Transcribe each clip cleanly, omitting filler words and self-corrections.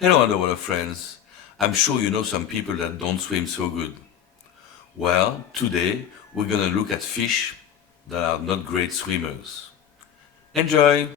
Hello underwater friends. I'm sure you know some people that don't swim so good. Well, today we're gonna look at fish that are not great swimmers. Enjoy!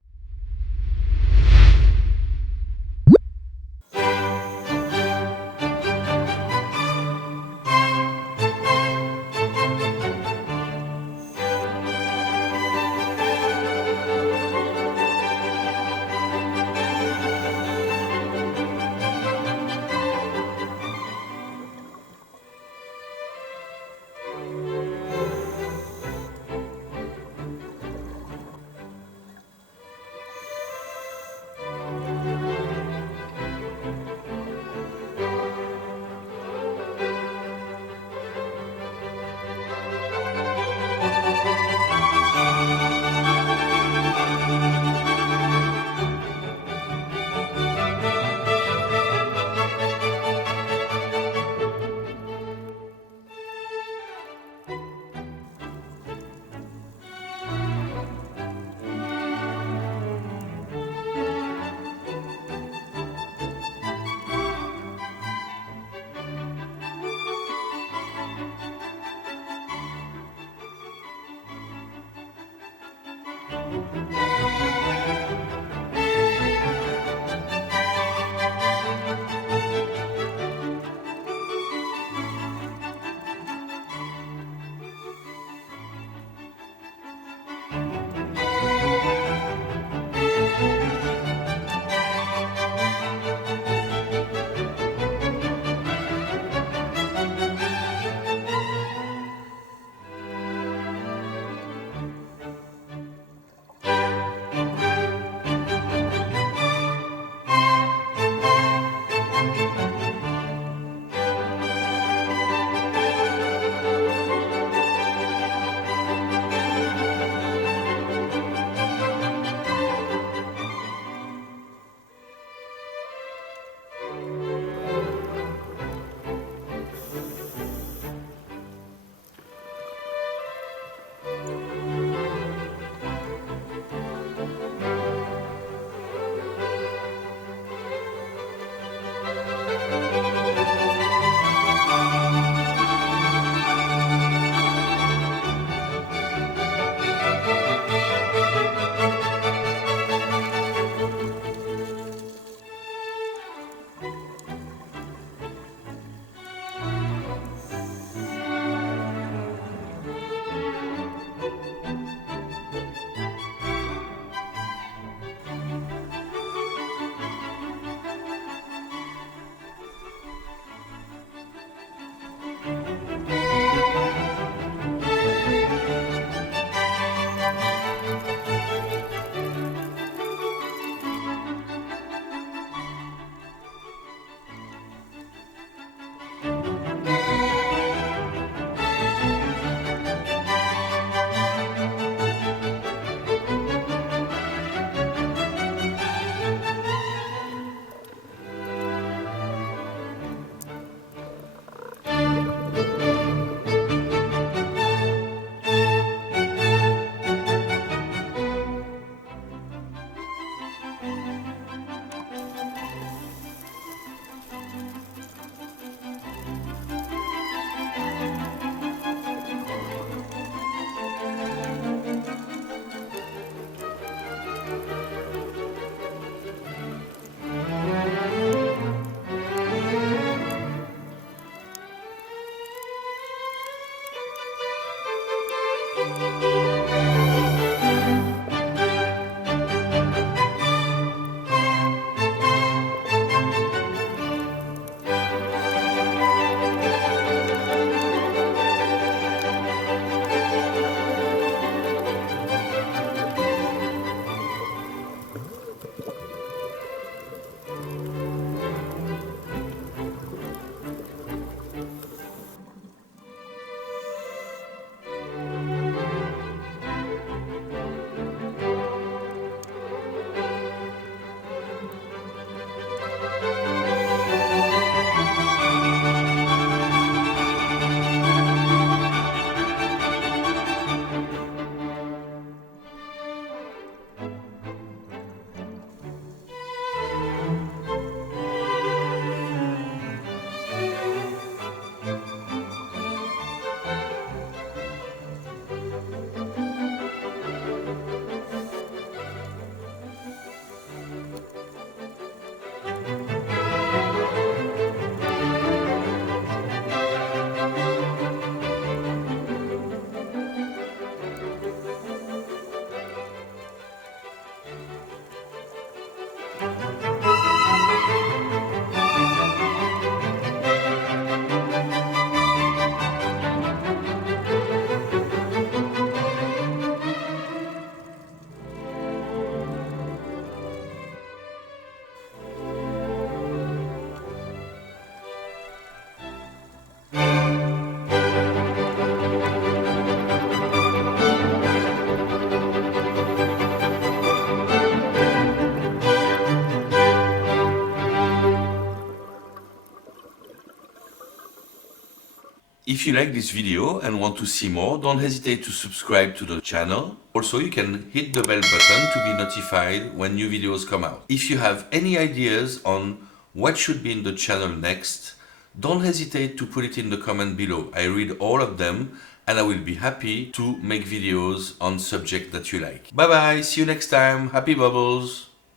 If you like this video and want to see more, don't hesitate to subscribe to the channel. Also, you can hit the bell button to be notified when new videos come out. If you have any ideas on what should be in the channel next, don't hesitate to put it in the comment below. I read all of them and I will be happy to make videos on subjects that you like. Bye bye, see you next time, happy bubbles!